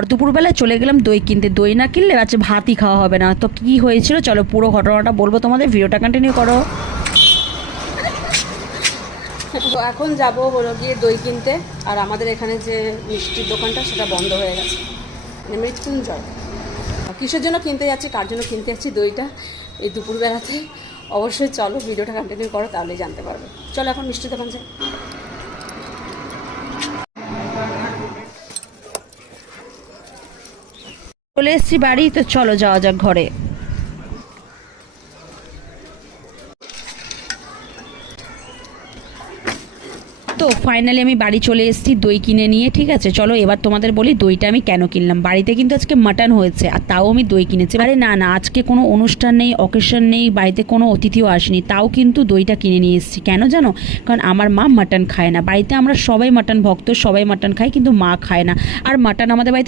আর দুপুরবেলায় চলে গেলাম দই কিনতে। দই না কিনলে আজকে ভাতই খাওয়া হবে না। তো কি হয়েছিল চলো পুরো ঘটনাটা বলবো তোমাদের, ভিডিওটা কন্টিনিউ করো। তো এখন যাব হলো গিয়ে দই কিনতে। আর আমাদের এখানে যে মিষ্টির দোকানটা সেটা বন্ধ হয়ে গেছে, মানে মৃত্যুঞ্জয়। কিসের জন্য কিনতে যাচ্ছি, কার জন্য কিনতে যাচ্ছি দইটা এই দুপুরবেলাতে, অবশ্যই চলো ভিডিওটা কন্টিনিউ করো, তাহলেই জানতে পারবে। চলো এখন মিষ্টির দোকান যাই। চলে এসেছি বাড়ি, তো চলো যাওয়া যাক ঘরে। তো ফাইনালি আমি বাড়ি চলে এসেছি দই কিনে নিয়ে, ঠিক আছে। চলো এবার তোমাদের বলি দইটা আমি কেন কিনলাম। বাড়িতে কিন্তু আজকে মাটন হয়েছে, আর তাও আমি দই কিনেছি। আরে না না, আজকে কোনো অনুষ্ঠান নেই, অকেশন নেই, বাড়িতে কোনো অতিথিও আসেনি, তাও কিন্তু দইটা কিনে নিয়ে এসেছি। কেন জানো? কারণ আমার মা মাটন খায় না। বাড়িতে আমরা সবাই মাটন ভক্ত, সবাই মাটন খায়, কিন্তু মা খায় না। আর মাটন আমাদের বাড়িতে